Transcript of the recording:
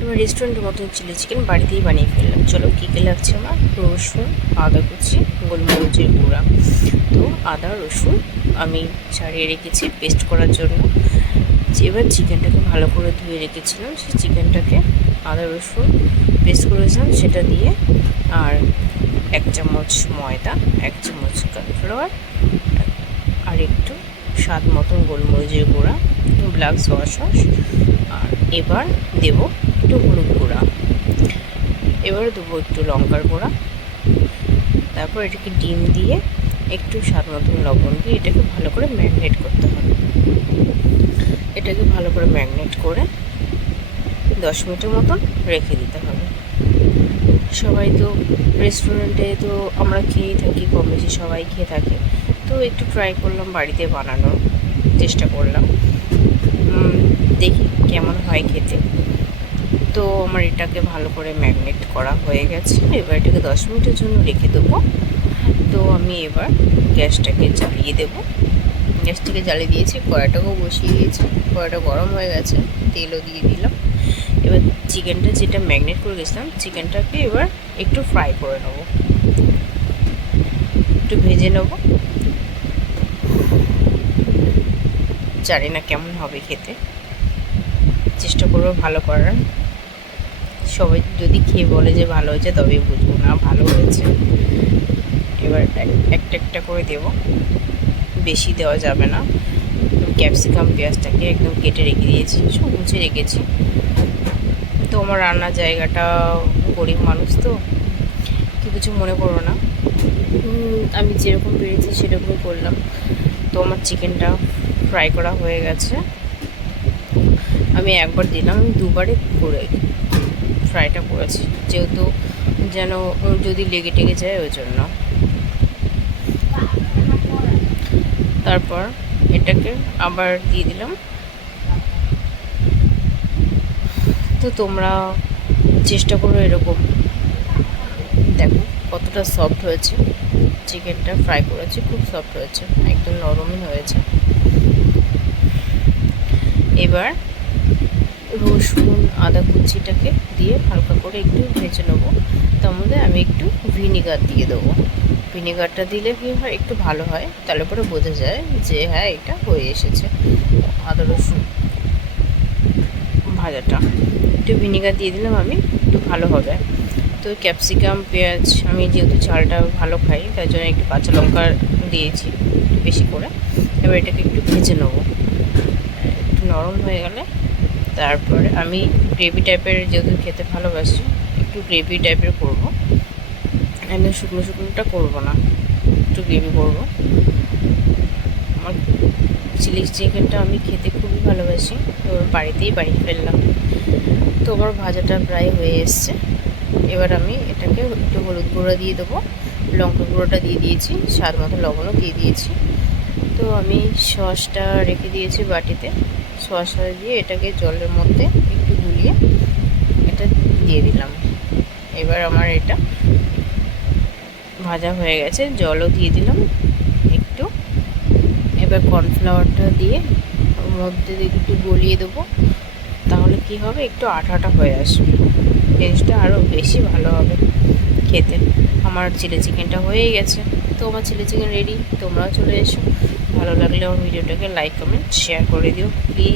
এবার রেস্টুরেন্টের মতন চিলি চিকেন বাড়িতেই বানিয়ে ফেললাম। চলো কী কী লাগছে আমার, রসুন, আদা কুচি, গোলমরিচের গুঁড়া। তো আদা রসুন আমি ছাড়িয়ে রেখেছি পেস্ট করার জন্য। এবার চিকেনটাকে ভালো করে ধুয়ে রেখেছিলাম, সেই চিকেনটাকে আদা রসুন পেস্ট করেছিলাম সেটা দিয়ে, আর 1 চামচ ময়দা, 1 চামচ কর্নফ্লাওয়ার, আর একটু স্বাদ মতন গোলমরিচের গুঁড়া, ব্ল্যাক সয়া সস, আর এবার দেব একটু হলুদ গুঁড়া, এবার দেবো একটু লঙ্কার গুঁড়া। তারপর এটাকে ডিম দিয়ে একটু স্বাদ মতন লবণ দিয়ে এটাকে ভালো করে ম্যারিনেট করতে হবে। এটাকে ভালো করে ম্যারিনেট করে 10 মিনিটের মতন রেখে দিতে হবে। সবাই তো রেস্টুরেন্টে তো আমরা খেয়েই থাকি, কম বেশি সবাই খেয়ে থাকে, তো একটু ট্রাই করলাম বাড়িতে বানানোর চেষ্টা করলাম, দেখি কেমন হয় খেতে। তো আমার এটাকে ভালো করে ম্যারিনেট করা হয়ে গেছে, এবার এটাকে 10 মিনিটের জন্য রেখে দেবো। তো আমি এবার গ্যাসটাকে জ্বালিয়ে দেবো। গ্যাসটাকে জ্বালিয়ে দিয়েছি, কড়াইটাকেও বসিয়ে দিয়েছি, কড়াইটা গরম হয়ে গেছে, তেলও দিয়ে দিলাম। এবার চিকেনটা যেটা ম্যারিনেট করে গেছিলাম চিকেনটাকে এবার একটু ফ্রাই করে নেবো, একটু ভেজে নেব। জানি না কেমন হবে খেতে, চেষ্টা করবো ভালো করার। সবাই যদি খেয়ে বলে যে ভালো হয়েছে তবেই বুঝবো না ভালো হয়েছে। এবার একটা একটা করে দেব, বেশি দেওয়া যাবে না। ক্যাপসিকাম পেঁয়াজটাকে একদম কেটে রেখে দিয়েছি, সব মুছে রেখেছি। তো আমার রান্নার জায়গাটা গরিব মানুষ, তো কিছু মনে করো না, আমি যেরকম পেরেছি সেরকমই করলাম। তো আমার চিকেনটা ফ্রাই করা হয়ে গেছে। আমি একবার দিলাম, আমি দুবারে করে ফ্রাইটা করেছি, যেহেতু যেন যদি লেগে টেগে যায় ওই জন্য। তারপর এটাকে আবার দিয়ে দিলাম। তো তোমরা চেষ্টা করো এরকম, দেখো কতটা সফট হয়েছে। চিকেনটা ফ্রাই করেছি, খুব সফট হয়েছে, একদম নরমই হয়েছে। এবার রসুন আদা কুচিটাকে দিয়ে হালকা করে একটু ভেজে নেবো। তার মধ্যে আমি একটু ভিনিগার দিয়ে দেবো। ভিনিগারটা দিলে কী হয়, একটু ভালো হয়, তাহলে পরে বোঝা যায় যে হ্যাঁ এটা হয়ে এসেছে আদা রসুন ভাজাটা। একটু ভিনিগার দিয়ে দিলাম আমি, একটু ভালো হবে। তো ক্যাপসিকাম পেঁয়াজ আমি যেহেতু ঝালটা ভালো খাই তাই জন্য একটু কাঁচা লঙ্কা দিয়েছি একটু বেশি করে। এবার এটাকে একটু ভেজে নেবো, একটু নরম হয়ে গেলে তারপরে আমি গ্রেভি টাইপের, যেহেতু খেতে ভালোবাসি একটু গ্রেভি টাইপের করবো, একদম শুকনো শুকনোটা করবো না, একটু গ্রেভি করবো। আমার চিলি চিকেনটা আমি খেতে খুবই ভালোবাসি, তো বাড়িতেই বানিয়ে ফেললাম। তো আমার ভাজাটা প্রায় হয়ে এসছে। এবার আমি এটাকে একটু হলুদ গুঁড়ো দিয়ে দেবো, লঙ্কা গুঁড়োটা দিয়ে দিয়েছি, স্বাদ মতো লবণও দিয়ে দিয়েছি। তো আমি সসটা রেখে দিয়েছি বাটিতে, সসটা দিয়ে এটাকে জলের মধ্যে একটু গুলিয়ে এটা দিয়ে দিলাম। এবার আমার এটা ভাজা হয়ে গেছে, জলও দিয়ে দিলাম একটু। এবার কর্নফ্লাওয়ারটা দিয়ে ওর মধ্যে একটু গলিয়ে দেবো, তাহলে কি হবে, একটু আঠা আঠা হয়ে আসবে, টেস্টটা আরও বেশি ভালো হবে খেতে। আমার চিলি চিকেনটা হয়েই গেছে। তো আমার চিলি চিকেন রেডি, তোমরাও চলে এসো। ভালো লাগলে আমার ভিডিওটাকে লাইক কমেন্ট শেয়ার করে দিও প্লিজ।